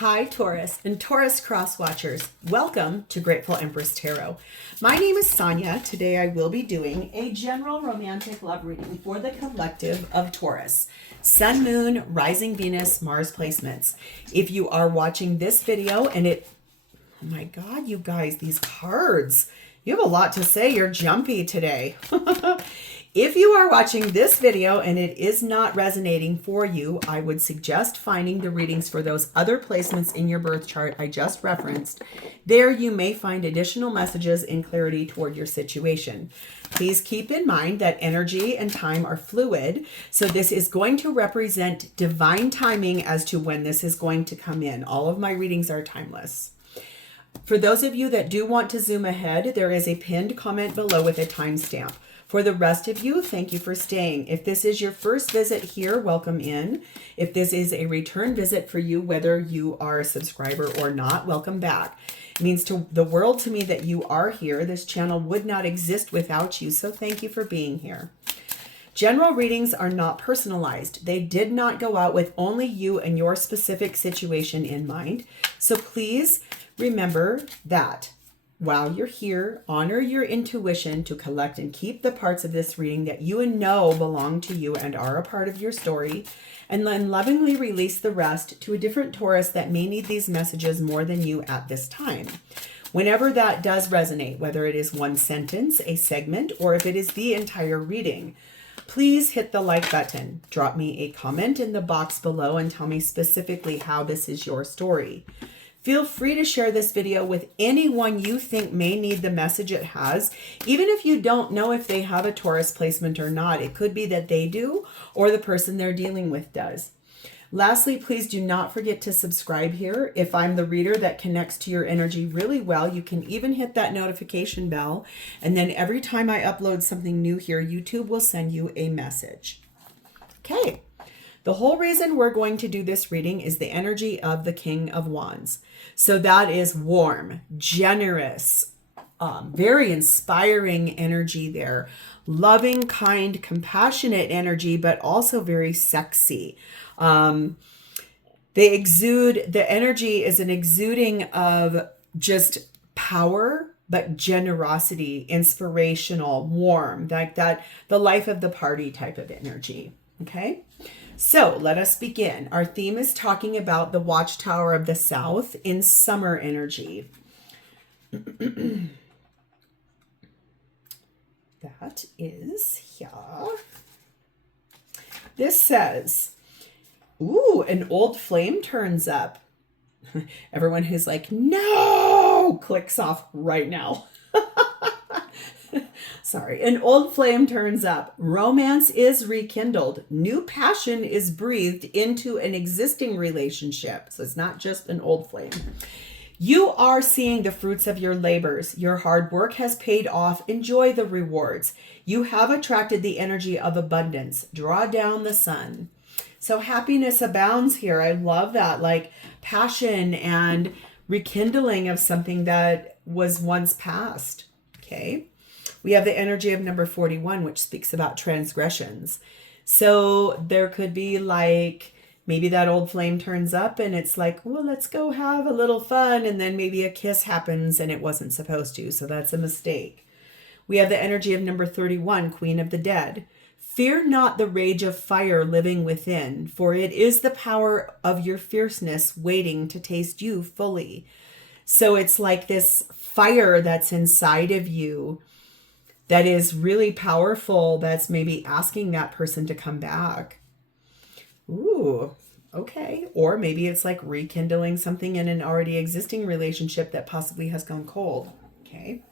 Hi, Taurus and Taurus cross watchers. Welcome to Grateful Empress Tarot. My name is Sonia. Today I will be doing a general romantic love reading for the collective of Taurus. Sun, Moon, Rising Venus, Mars placements. If you are watching this video and oh my God, you guys, these cards. You have a lot to say. You're jumpy today. If you are watching this video and it is not resonating for you, I would suggest finding the readings for those other placements in your birth chart I just referenced. There you may find additional messages and clarity toward your situation. Please keep in mind that energy and time are fluid, so this is going to represent divine timing as to when this is going to come in. All of my readings are timeless. For those of you that do want to zoom ahead, there is a pinned comment below with a timestamp. For the rest of you, thank you for staying. If this is your first visit here, welcome in. If this is a return visit for you, whether you are a subscriber or not, welcome back. It means to the world to me that you are here. This channel would not exist without you, so thank you for being here. General readings are not personalized. They did not go out with only you and your specific situation in mind. So please remember that. While you're here, honor your intuition to collect and keep the parts of this reading that you know belong to you and are a part of your story, and then lovingly release the rest to a different Taurus that may need these messages more than you at this time. Whenever that does resonate, whether it is one sentence, a segment, or if it is the entire reading, please hit the like button. Drop me a comment in the box below and tell me specifically how this is your story. Feel free to share this video with anyone you think may need the message it has, even if you don't know if they have a Taurus placement or not. It could be that they do or the person they're dealing with does. Lastly, please do not forget to subscribe here. If I'm the reader that connects to your energy really well, you can even hit that notification bell. And then every time I upload something new here, YouTube will send you a message. Okay. The whole reason we're going to do this reading is the energy of the King of Wands. So that is warm, generous, very inspiring energy there. Loving, kind, compassionate energy, but also very sexy. The energy is an exuding of just power, but generosity, inspirational, warm, like that, the life of the party type of energy. Okay. So let us begin. Our theme is talking about the Watchtower of the South in summer energy. That is here. This says, ooh, an old flame turns up. Everyone who's like, no, clicks off right now. Sorry, an old flame turns up. Romance is rekindled. New passion is breathed into an existing relationship. So it's not just an old flame. You are seeing the fruits of your labors. Your hard work has paid off. Enjoy the rewards. You have attracted the energy of abundance. Draw down the sun. So happiness abounds here. I love that. Like passion and rekindling of something that was once past. Okay. We have the energy of number 41, which speaks about transgressions. So there could be like, maybe that old flame turns up and it's like, well, let's go have a little fun. And then maybe a kiss happens and it wasn't supposed to. So that's a mistake. We have the energy of number 31, Queen of the Dead. Fear not the rage of fire living within, for it is the power of your fierceness waiting to taste you fully. So it's like this fire that's inside of you that is really powerful, that's maybe asking that person to come back. Ooh, okay. Or maybe it's like rekindling something in an already existing relationship that possibly has gone cold. Okay.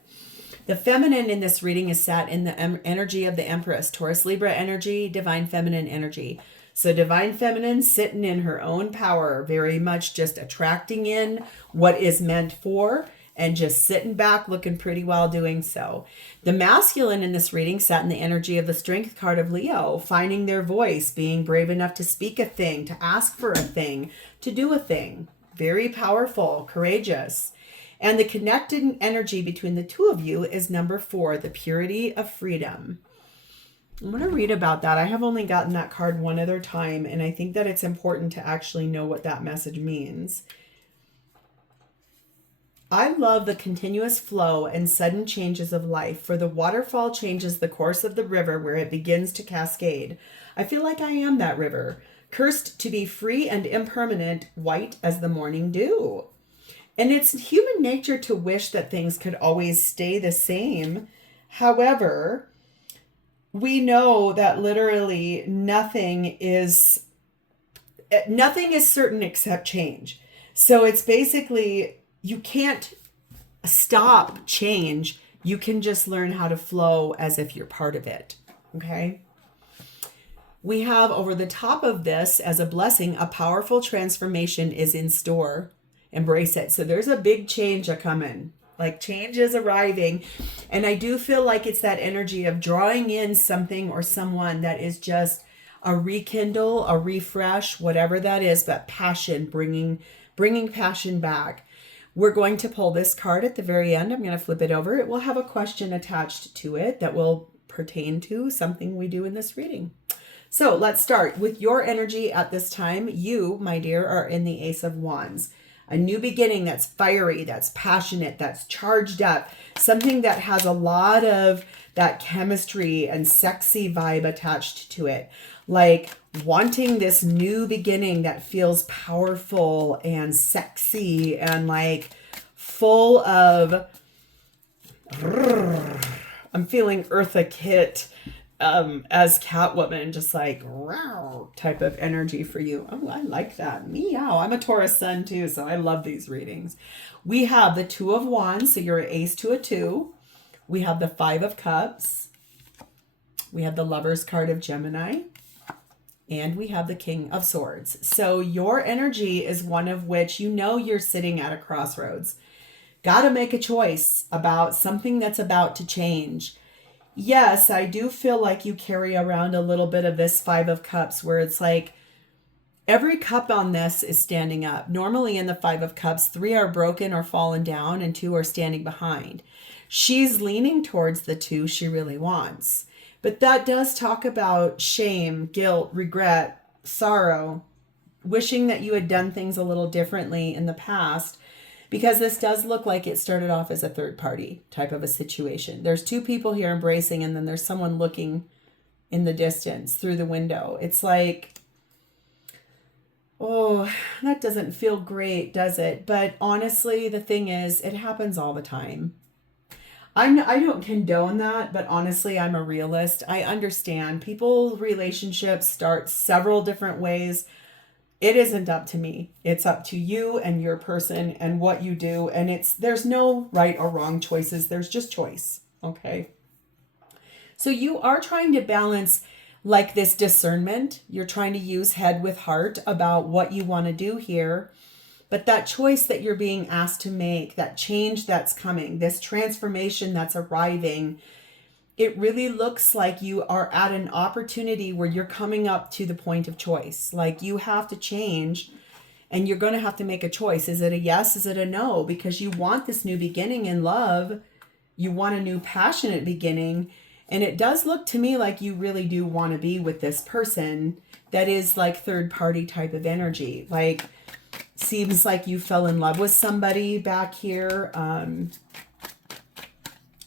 The feminine in this reading is sat in the energy of the Empress, Taurus Libra energy, divine feminine energy. So divine feminine sitting in her own power, very much just attracting in what is meant for, and just sitting back looking pretty while doing so. The masculine in this reading sat in the energy of the Strength card of Leo, finding their voice, being brave enough to speak a thing, to ask for a thing, to do a thing. Very powerful, courageous. And the connected energy between the two of you is number 4, the purity of freedom. I'm going to read about that. I have only gotten that card one other time, and I think that it's important to actually know what that message means. I love the continuous flow and sudden changes of life, for the waterfall changes the course of the river where it begins to cascade. I feel like I am that river, cursed to be free and impermanent, white as the morning dew. And it's human nature to wish that things could always stay the same. However, we know that literally nothing is certain except change. So it's basically, you can't stop change. You can just learn how to flow as if you're part of it. Okay? We have over the top of this as a blessing, a powerful transformation is in store. Embrace it. So there's a big change a-coming. Like change is arriving. And I do feel like it's that energy of drawing in something or someone that is just a rekindle, a refresh, whatever that is, but passion, bringing passion back. We're going to pull this card at the very end. I'm going to flip it over. It will have a question attached to it that will pertain to something we do in this reading. So let's start with your energy at this time. You, my dear, are in the Ace of Wands. A new beginning that's fiery, that's passionate, that's charged up. Something that has a lot of that chemistry and sexy vibe attached to it. Like wanting this new beginning that feels powerful and sexy and like full of, I'm feeling Eartha Kitt as Catwoman, just like wow type of energy for you. Oh, I like that. Meow. I'm a Taurus sun too, so I love these readings. We have the Two of Wands, so you're an ace to a two. We have the Five of Cups. We have the Lover's card of Gemini. And we have the King of Swords. So your energy is one of which you know you're sitting at a crossroads. Got to make a choice about something that's about to change. Yes, I do feel like you carry around a little bit of this Five of Cups where it's like every cup on this is standing up. Normally in the Five of Cups, 3 are broken or fallen down and 2 are standing behind. She's leaning towards the 2 she really wants. But that does talk about shame, guilt, regret, sorrow, wishing that you had done things a little differently in the past. Because this does look like it started off as a third party type of a situation. There's 2 people here embracing and then there's someone looking in the distance through the window. It's like, oh, that doesn't feel great, does it? But honestly, the thing is, it happens all the time. I don't condone that, but honestly, I'm a realist. I understand people's relationships start several different ways. It isn't up to me. It's up to you and your person and what you do. And there's no right or wrong choices. There's just choice. Okay. So you are trying to balance like this discernment. You're trying to use head with heart about what you want to do here. But that choice that you're being asked to make, that change that's coming, this transformation that's arriving, it really looks like you are at an opportunity where you're coming up to the point of choice. Like you have to change and you're going to have to make a choice. Is it a yes? Is it a no? Because you want this new beginning in love. You want a new passionate beginning. And it does look to me like you really do want to be with this person that is like third party type of energy. Like seems like you fell in love with somebody back here.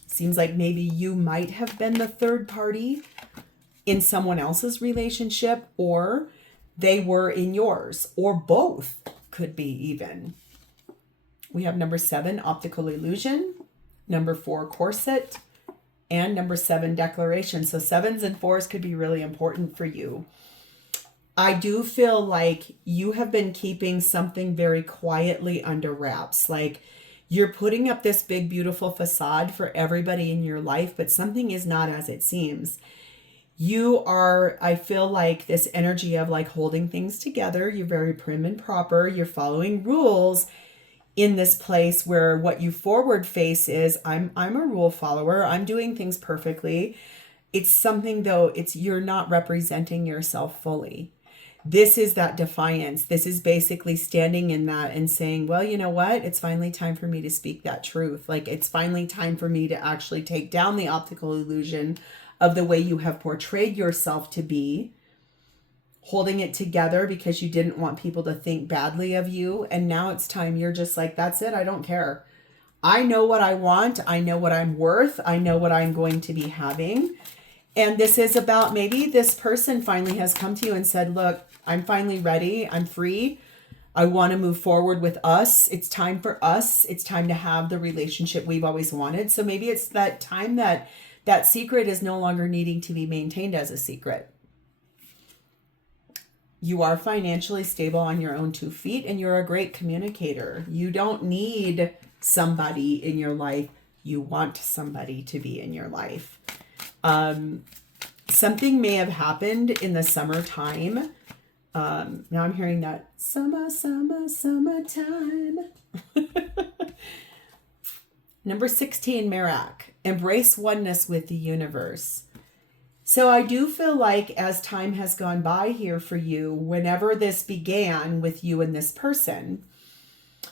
Seems like maybe you might have been the third party in someone else's relationship, or they were in yours, or both could be even. We have number 7, optical illusion, number 4, corset, and number 7, declaration. So 7s and 4s could be really important for you. I do feel like you have been keeping something very quietly under wraps. Like you're putting up this big, beautiful facade for everybody in your life, but something is not as it seems. You are, I feel like this energy of like holding things together. You're very prim and proper. You're following rules in this place where what you forward face is, I'm a rule follower. I'm doing things perfectly. It's something though, you're not representing yourself fully. This is that defiance. This is basically standing in that and saying, well, you know what? It's finally time for me to speak that truth. Like it's finally time for me to actually take down the optical illusion of the way you have portrayed yourself to be, holding it together because you didn't want people to think badly of you. And now it's time you're just like, that's it. I don't care. I know what I want. I know what I'm worth. I know what I'm going to be having. And this is about maybe this person finally has come to you and said, look, I'm finally ready. I'm free. I want to move forward with us. It's time for us. It's time to have the relationship we've always wanted. So maybe it's that time that that secret is no longer needing to be maintained as a secret. You are financially stable on your own 2 feet, and you're a great communicator. You don't need somebody in your life. You want somebody to be in your life. Something may have happened in the summertime. Now I'm hearing that summertime. Number 16, Merak. Embrace oneness with the universe. So I do feel like as time has gone by here for you, whenever this began with you and this person,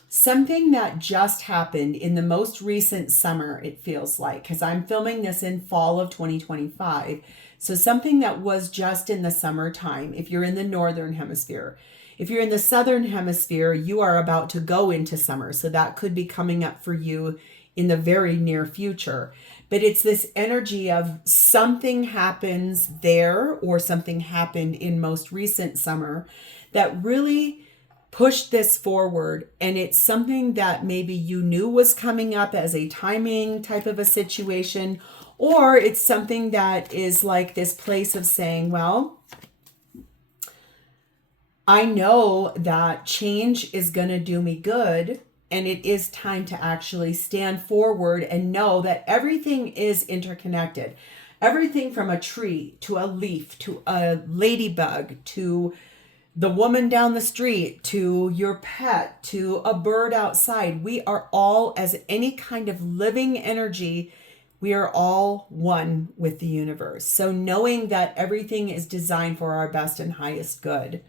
something that just happened in the most recent summer, it feels like, because I'm filming this in fall of 2025. So something that was just in the summertime, if you're in the northern hemisphere. If you're in the southern hemisphere, you are about to go into summer. So that could be coming up for you in the very near future. But it's this energy of something happens there or something happened in most recent summer that really pushed this forward. And it's something that maybe you knew was coming up as a timing type of a situation, or it's something that is like this place of saying, well, I know that change is going to do me good. And it is time to actually stand forward and know that everything is interconnected. Everything from a tree to a leaf to a ladybug to the woman down the street to your pet to a bird outside. We are all, as any kind of living energy, we are all one with the universe. So knowing that everything is designed for our best and highest good.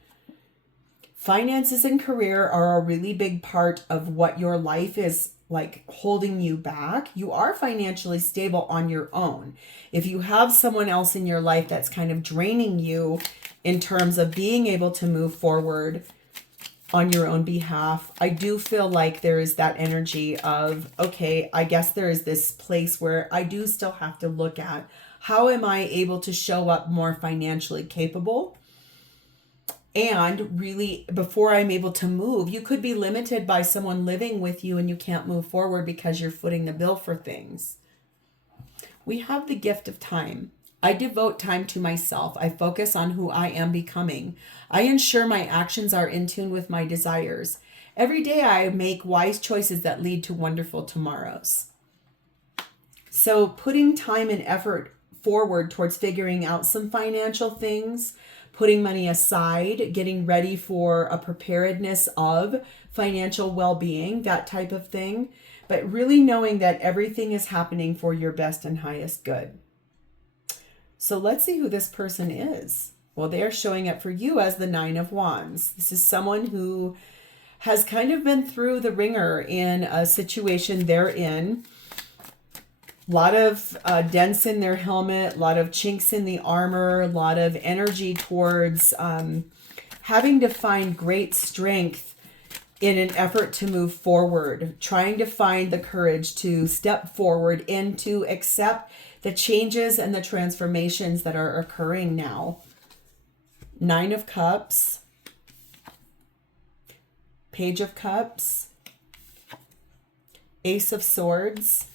Finances and career are a really big part of what your life is like holding you back. You are financially stable on your own. If you have someone else in your life that's kind of draining you in terms of being able to move forward on your own behalf, I do feel like there is that energy of, okay, I guess there is this place where I do still have to look at how am I able to show up more financially capable. And really, before I'm able to move, you could be limited by someone living with you and you can't move forward because you're footing the bill for things. We have the gift of time. I devote time to myself. I focus on who I am becoming. I ensure my actions are in tune with my desires. Every day I make wise choices that lead to wonderful tomorrows. So putting time and effort forward towards figuring out some financial things, putting money aside, getting ready for a preparedness of financial well-being, that type of thing. But really knowing that everything is happening for your best and highest good. So let's see who this person is. Well, they are showing up for you as the 9 of Wands. This is someone who has kind of been through the ringer in a situation they're in. A lot of dents in their helmet, a lot of chinks in the armor, a lot of energy towards having to find great strength in an effort to move forward, trying to find the courage to step forward and to accept the changes and the transformations that are occurring now. 9 of Cups, Page of Cups, Ace of Swords,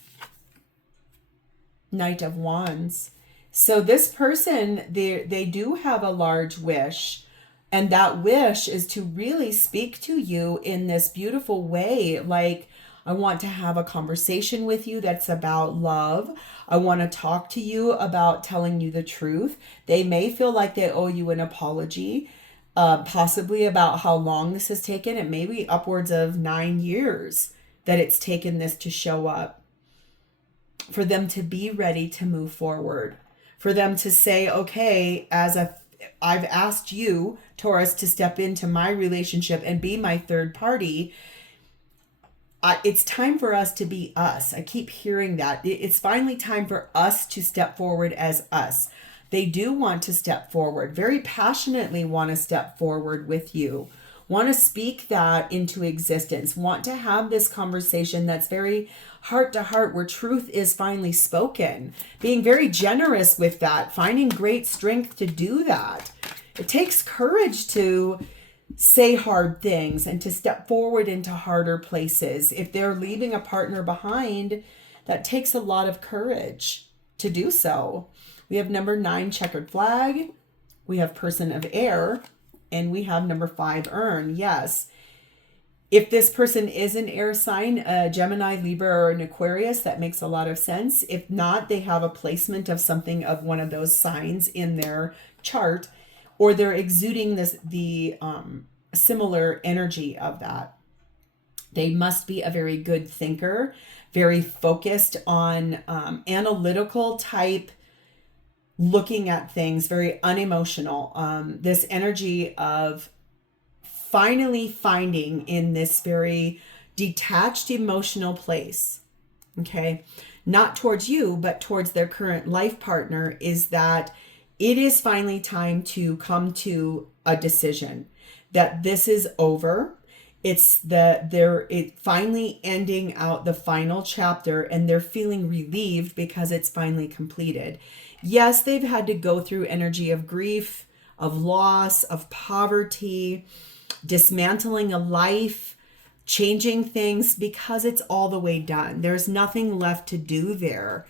Knight of Wands. So this person, they do have a large wish, and that wish is to really speak to you in this beautiful way. Like, I want to have a conversation with you that's about love. I want to talk to you about telling you the truth. They may feel like they owe you an apology, possibly about how long this has taken. It may be upwards of 9 years that it's taken this to show up. For them to be ready to move forward, for them to say, okay, I've asked you, Taurus, to step into my relationship and be my third party. It's time for us to be us. I keep hearing that. It's finally time for us to step forward as us. They do want to step forward, very passionately want to step forward with you, want to speak that into existence, want to have this conversation that's very heart to heart, where truth is finally spoken, being very generous with that, finding great strength to do that. It takes courage to say hard things and to step forward into harder places. If they're leaving a partner behind, that takes a lot of courage to do so. We have number 9, checkered flag. We have person of air. And we have number 5, urn. Yes. If this person is an air sign, a Gemini, Libra, or an Aquarius, that makes a lot of sense. If not, they have a placement of something of one of those signs in their chart, or they're exuding the similar energy of that. They must be a very good thinker, very focused on analytical type, looking at things, very unemotional. This energy of finally finding in this very detached emotional place, okay, not towards you, but towards their current life partner, is that it is finally time to come to a decision that this is over. It's they're finally ending out the final chapter, and they're feeling relieved because it's finally completed. Yes, they've had to go through energy of grief, of loss, of poverty, dismantling a life, changing things, because it's all the way done. There's nothing left to do there.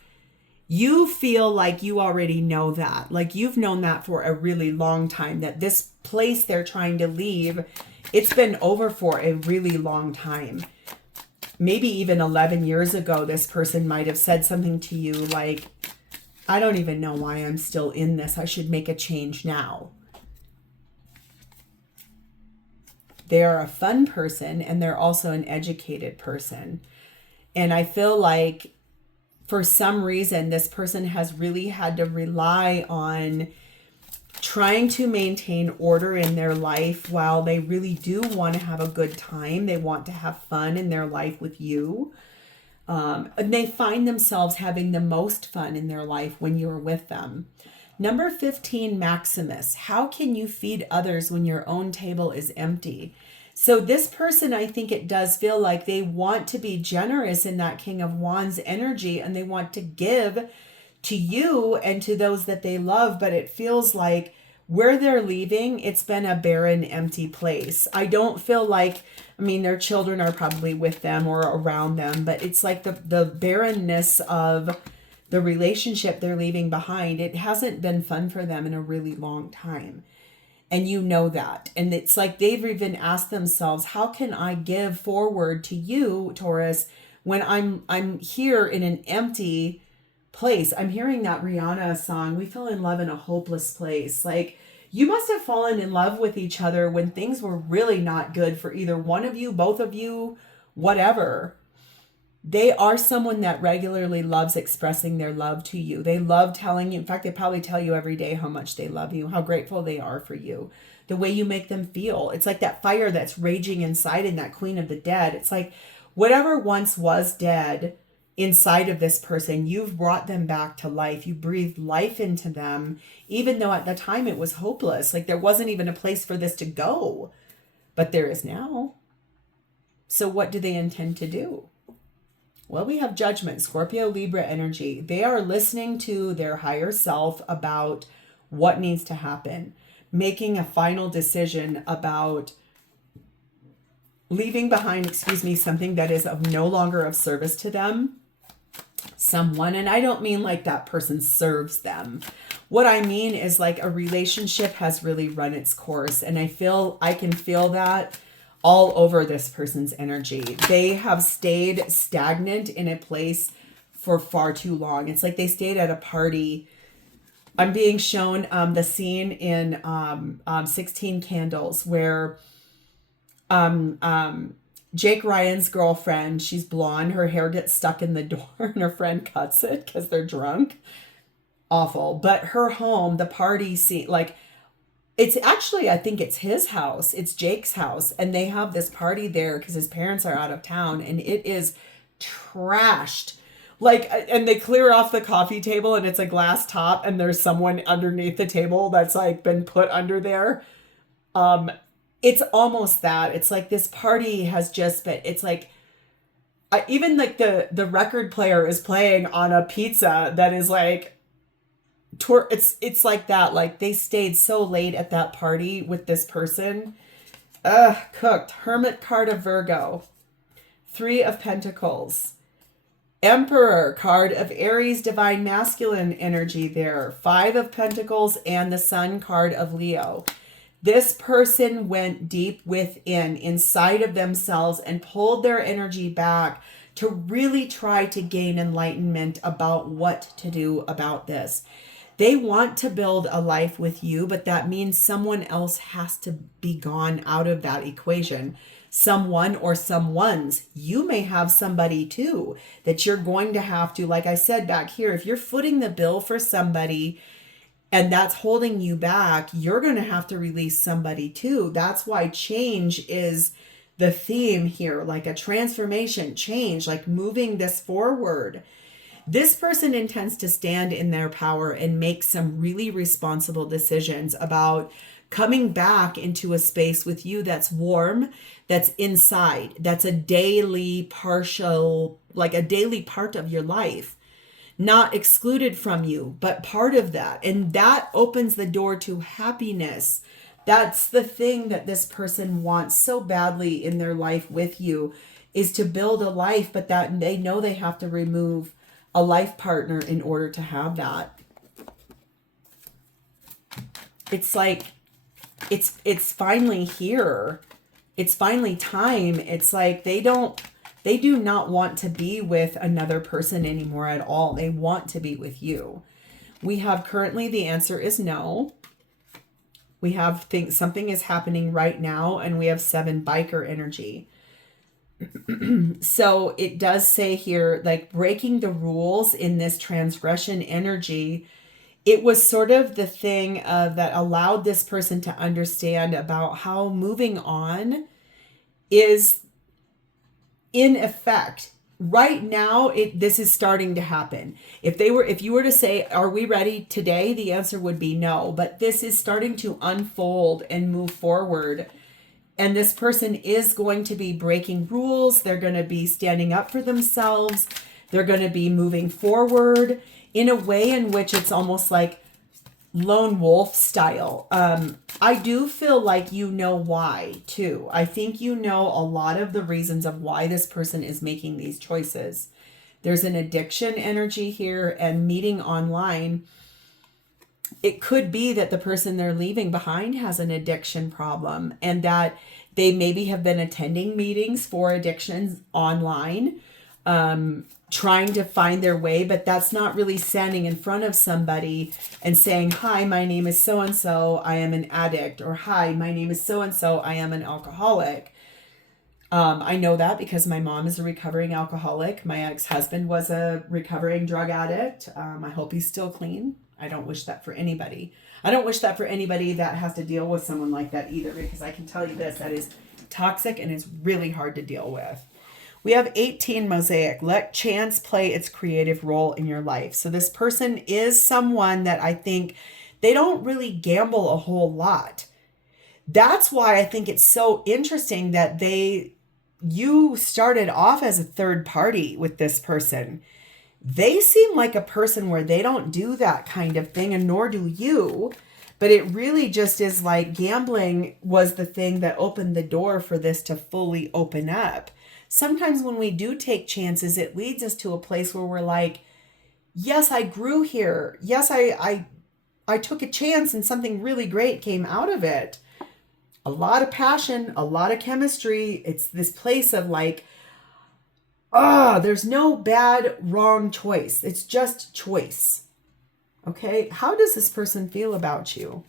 You feel like you already know that, like you've known that for a really long time, that this place they're trying to leave, it's been over for a really long time. Maybe even 11 years ago, this person might have said something to you like, I don't even know why I'm still in this. I should make a change now. They are a fun person, and they're also an educated person. And I feel like for some reason, this person has really had to rely on trying to maintain order in their life while they really do want to have a good time. They want to have fun in their life with you. And they find themselves having the most fun in their life when you're with them. Number 15, Maximus. How can you feed others when your own table is empty? So this person, I think it does feel like they want to be generous in that King of Wands energy, and they want to give to you and to those that they love, but it feels like where they're leaving, it's been a barren, empty place. I don't feel like, I mean, their children are probably with them or around them, but it's like the barrenness of the relationship they're leaving behind. It hasn't been fun for them in a really long time. And you know that. And it's like they've even asked themselves, how can I give forward to you, Taurus, when I'm here in an empty place? I'm hearing that Rihanna song, We Fell in Love in a Hopeless Place. Like, you must have fallen in love with each other when things were really not good for either one of you, both of you, whatever. They are someone that regularly loves expressing their love to you. They love telling you. In fact, they probably tell you every day how much they love you, how grateful they are for you, the way you make them feel. It's like that fire that's raging inside in that Queen of the Dead. It's like whatever once was dead inside of this person, you've brought them back to life. You breathed life into them, even though at the time it was hopeless. Like there wasn't even a place for this to go, but there is now. So what do they intend to do? Well, we have Judgment, Scorpio, Libra energy. They are listening to their higher self about what needs to happen, making a final decision about leaving behind, something that is of no longer of service to them. Someone, and I don't mean like that person serves them. What I mean is like a relationship has really run its course, and I can feel that all over this person's energy. They have stayed stagnant in a place for far too long. It's like they stayed at a party. I'm being shown the scene in 16 Candles where Jake Ryan's girlfriend, she's blonde, her hair gets stuck in the door and her friend cuts it because they're drunk. Awful. But her home, the party scene, like, it's actually, I think it's his house. It's Jake's house. And they have this party there because his parents are out of town, and it is trashed. Like, and they clear off the coffee table and it's a glass top, and there's someone underneath the table that's like been put under there. It's almost that. It's like this party has just been, it's like, even like the record player is playing on a pizza that is like, it's like that. Like they stayed so late at that party with this person. Cooked. Hermit card of Virgo. 3 of Pentacles. Emperor card of Aries, divine masculine energy there. 5 of Pentacles and the Sun card of Leo. This person went deep within, inside of themselves, and pulled their energy back to really try to gain enlightenment about what to do about this. They want to build a life with you, but that means someone else has to be gone out of that equation. Someone or someone's. You may have somebody too that you're going to have to, like I said back here, if you're footing the bill for somebody and that's holding you back, you're going to have to release somebody too. That's why change is the theme here, like a transformation, change, like moving this forward. This person intends to stand in their power and make some really responsible decisions about coming back into a space with you that's warm, that's inside, that's a daily partial, like a daily part of your life, not excluded from you, but part of that. And that opens the door to happiness. That's the thing that this person wants so badly in their life with you, is to build a life, but that they know they have to remove a life partner in order to have that. It's like, it's finally here. It's finally time. It's like they do not want to be with another person anymore at all. They want to be with you. We have currently, the answer is no. We have something is happening right now, and we have 7 biker energy. So it does say here, like breaking the rules in this transgression energy, it was sort of the thing that allowed this person to understand about how moving on is in effect. Right now, this is starting to happen. If you were to say, are we ready today? The answer would be no, but this is starting to unfold and move forward. And this person is going to be breaking rules. They're going to be standing up for themselves. They're going to be moving forward in a way in which it's almost like lone wolf style. I do feel like you know why too. I think you know a lot of the reasons of why this person is making these choices. There's an addiction energy here, and meeting online. It could be that the person they're leaving behind has an addiction problem, and that they maybe have been attending meetings for addictions online, trying to find their way, but that's not really standing in front of somebody and saying, hi, my name is so-and-so, I am an addict, or hi, my name is so-and-so, I am an alcoholic. I know that because my mom is a recovering alcoholic. My ex-husband was a recovering drug addict. I hope he's still clean. I don't wish that for anybody. I don't wish that for anybody that has to deal with someone like that either, because I can tell you this, that is toxic and is really hard to deal with. We have 18 Mosaic. Let chance play its creative role in your life. So this person is someone that I think they don't really gamble a whole lot. That's why I think it's so interesting that you started off as a third party with this person. They seem like a person where they don't do that kind of thing, and nor do you. But it really just is like gambling was the thing that opened the door for this to fully open up. Sometimes when we do take chances, it leads us to a place where we're like, yes, I grew here. Yes, I took a chance and something really great came out of it. A lot of passion, a lot of chemistry. It's this place of like, there's no bad, wrong choice. It's just choice. Okay, how does this person feel about you?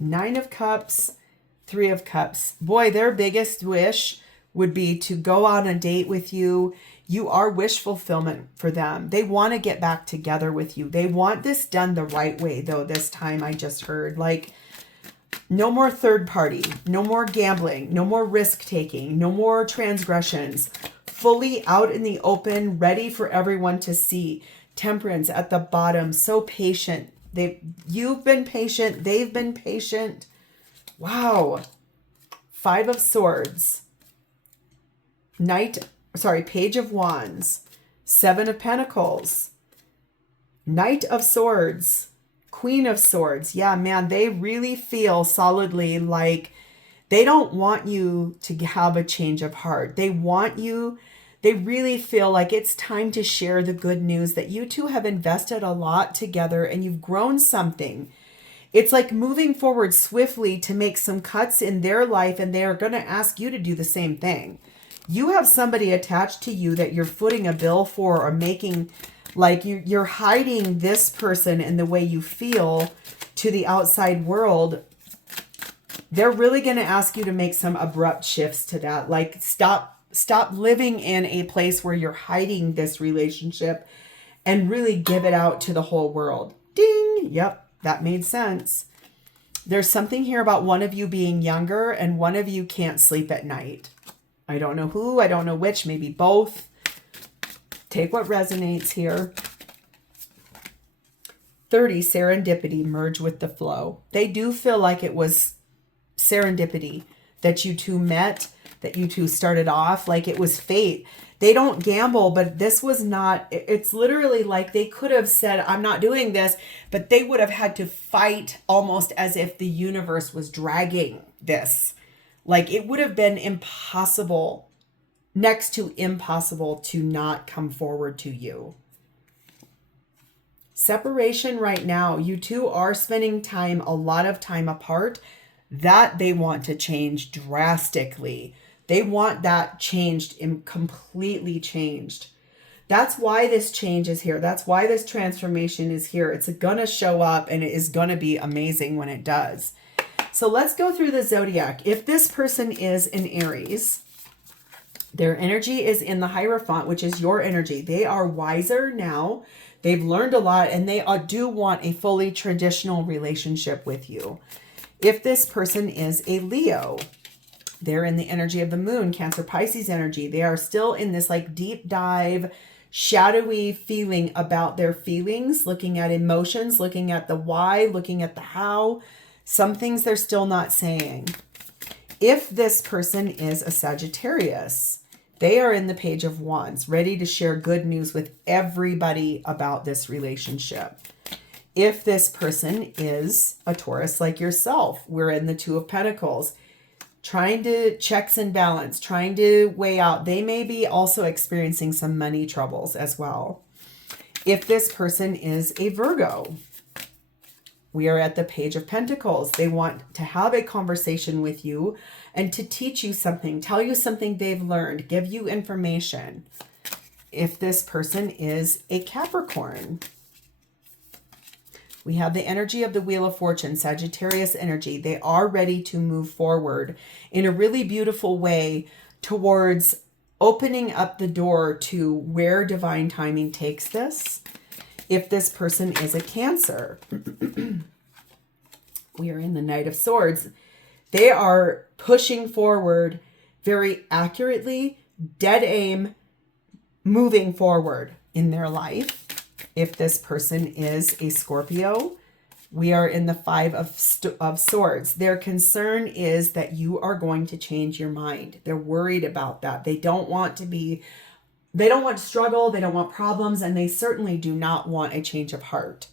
9 of Cups, 3 of Cups. Boy, their biggest wish would be to go on a date with you. You are wish fulfillment for them. They want to get back together with you. They want this done the right way, though, this time I just heard. Like, no more third party, no more gambling, no more risk taking, no more transgressions. Fully out in the open, ready for everyone to see. Temperance at the bottom, so patient. You've been patient, they've been patient. Wow. Five of Swords, Page of Wands, Seven of Pentacles, Knight of Swords, Queen of Swords. Yeah, man, they really feel solidly like they don't want you to have a change of heart. They really feel like it's time to share the good news that you two have invested a lot together and you've grown something. It's like moving forward swiftly to make some cuts in their life, and they are going to ask you to do the same thing. You have somebody attached to you that you're footing a bill for, or making, like you're hiding this person and the way you feel to the outside world. They're really going to ask you to make some abrupt shifts to that. Like stop living in a place where you're hiding this relationship and really give it out to the whole world. Ding. Yep. That made sense. There's something here about one of you being younger and one of you can't sleep at night. I don't know who, I don't know which, maybe both. Take what resonates here. 30, serendipity, merge with the flow. They do feel like it was serendipity that you two met, that you two started off, like it was fate. They don't gamble, but this was not, it's literally like they could have said, I'm not doing this, but they would have had to fight almost as if the universe was dragging this. Like it would have been impossible, next to impossible, to not come forward to you. Separation right now. You two are spending time, a lot of time apart. That they want to change drastically. They want that changed, completely changed. That's why this change is here. That's why this transformation is here. It's going to show up and it is going to be amazing when it does. So let's go through the zodiac. If this person is an Aries, their energy is in the Hierophant, which is your energy. They are wiser now. They've learned a lot and they do want a fully traditional relationship with you. If this person is a Leo, they're in the energy of the moon, Cancer, Pisces energy. They are still in this like deep dive, shadowy feeling about their feelings, looking at emotions, looking at the why, looking at the how. Some things they're still not saying. If this person is a Sagittarius, they are in the Page of Wands, ready to share good news with everybody about this relationship. If this person is a Taurus like yourself, we're in the Two of Pentacles, trying to checks and balance, trying to weigh out. They may be also experiencing some money troubles as well. If this person is a Virgo, we are at the Page of Pentacles. They want to have a conversation with you and to teach you something, tell you something they've learned, give you information. If this person is a Capricorn, we have the energy of the Wheel of Fortune, Sagittarius energy. They are ready to move forward in a really beautiful way towards opening up the door to where divine timing takes this. If this person is a Cancer, we are in the Knight of Swords. They are pushing forward very accurately, dead aim, moving forward in their life. If this person is a Scorpio, we are in the Five of Swords. Their concern is that you are going to change your mind. They're worried about that. They don't want to struggle. They don't want problems. And they certainly do not want a change of heart.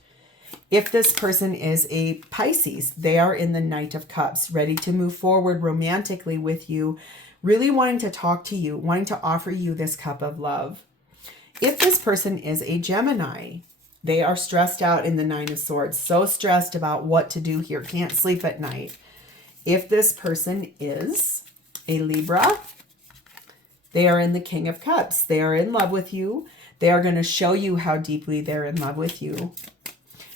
If this person is a Pisces, they are in the Knight of Cups, ready to move forward romantically with you, really wanting to talk to you, wanting to offer you this cup of love. If this person is a Gemini, they are stressed out in the Nine of Swords, so stressed about what to do here, can't sleep at night. If this person is a Libra, they are in the King of Cups. They are in love with you. They are going to show you how deeply they're in love with you.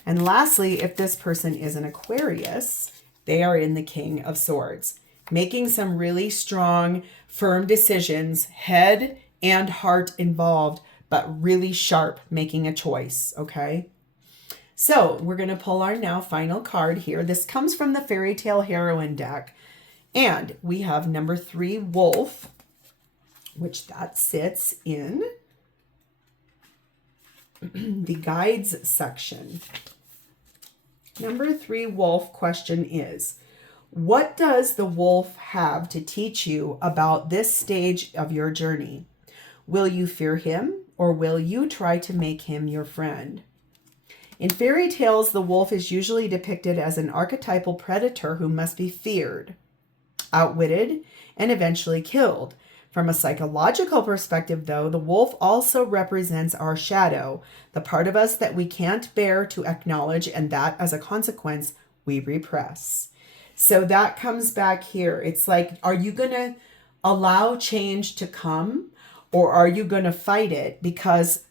And lastly, if this person is an Aquarius, they are in the King of Swords, making some really strong, firm decisions, head and heart involved, but really sharp, making a choice, okay? So we're going to pull our now final card here. This comes from the Fairy Tale Heroine deck. And we have number 3, Wolf, which that sits in the guides section. Number 3, Wolf, question is, What does the wolf have to teach you about this stage of your journey? Will you fear him, or will you try to make him your friend? In fairy tales, the wolf is usually depicted as an archetypal predator who must be feared, outwitted, and eventually killed. From a psychological perspective, though, the wolf also represents our shadow, the part of us that we can't bear to acknowledge, and that, as a consequence, we repress. So that comes back here. It's like, are you going to allow change to come, or are you going to fight it? Because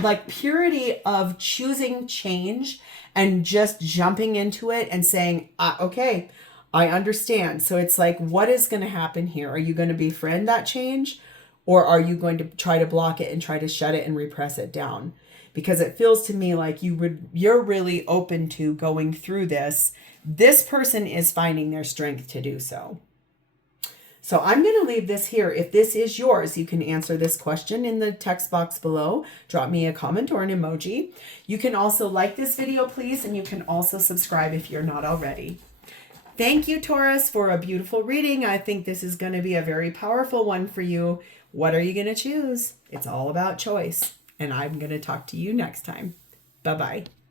like purity of choosing change and just jumping into it and saying, okay, I understand. So it's like, what is going to happen here? Are you going to befriend that change, or are you going to try to block it and try to shut it and repress it down? Because it feels to me like you're really open to going through this. This person is finding their strength to do so. So I'm going to leave this here. If this is yours, you can answer this question in the text box below. Drop me a comment or an emoji. You can also like this video, please, and you can also subscribe if you're not already. Thank you, Taurus, for a beautiful reading. I think this is going to be a very powerful one for you. What are you going to choose? It's all about choice. And I'm going to talk to you next time. Bye-bye.